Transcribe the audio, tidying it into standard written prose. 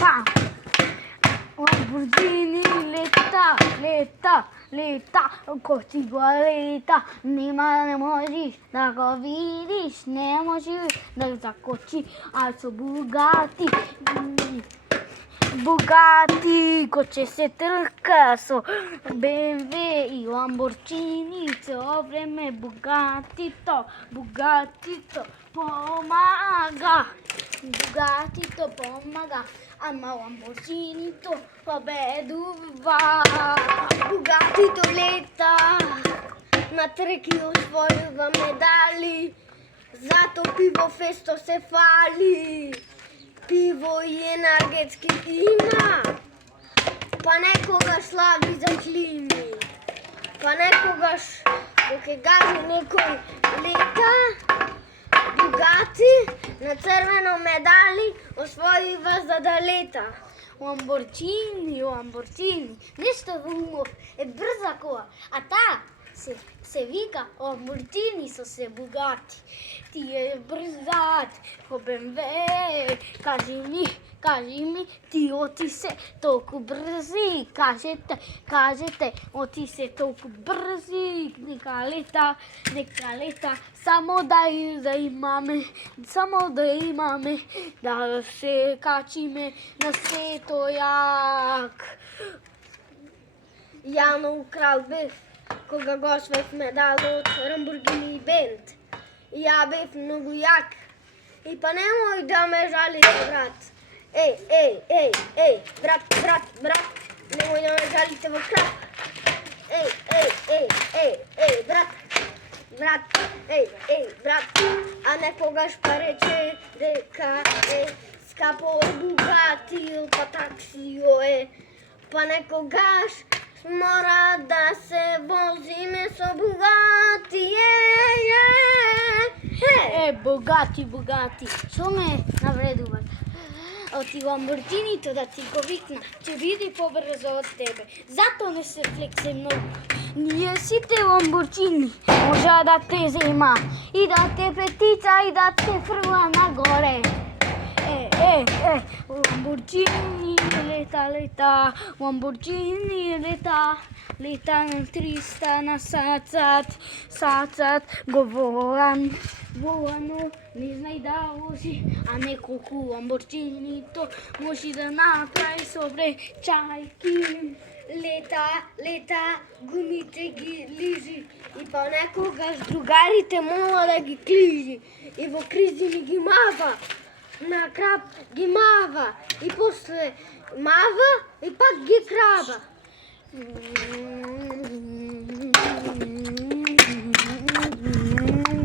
Пам! Lamborghini leta, contigo leta, не можеш да го видиш, не можеш да закочи, а со Bugatti, коče се трка со BMW и Lamborghini, цело време Бугатито помага. Бугатито помага, ама Lamborghini-то победува. Бугатито лета, на треки освојува медали, зато пиво фесто се фали. Пиво и енергетски има, па некогаш слави за клими, па некогаш кога гази некој лета, Бугати на црвено медали освојува за да лета. Lamborghini, нешто во умов е брза кола, а таа се вика Lamborghini со се Бугати. Тие брзаат по BMW, кажи ми, ти оти се толку брзи, кажете, оти се толку брзи, нека лета, само да имаме, да се качиме на сето јак. Јано крал бев, кога го освоив медал од Lamborghini бенд. Ја бев многу јак, и па немој да ме жалите, брат. Ей, брат, немој да ме жалите во крак. Ей, брат, а некогаш па рече дека е скапо Бугати, па таксио е, па некогаш мора да се возиме со Бугати, Бугати, што ме навредуват? Оти Lamborghini-то да ти го викна, ќе биде побрзо од тебе, зато не се флексе многу. Ние сите Lamborghini може да те зема, и да те петица, и да те фрла нагоре. Lamborghini лета, Lamborghini лета на 300 на сат, го волано, не знај да вози, а неколку Lamborghini-то може да направи собре чајки. Лета, гумите ги лижи, и па некогаш другарите мола да ги клижи, и во кризи ги мава. На краб ги мава, и после мава, и пак ги краба.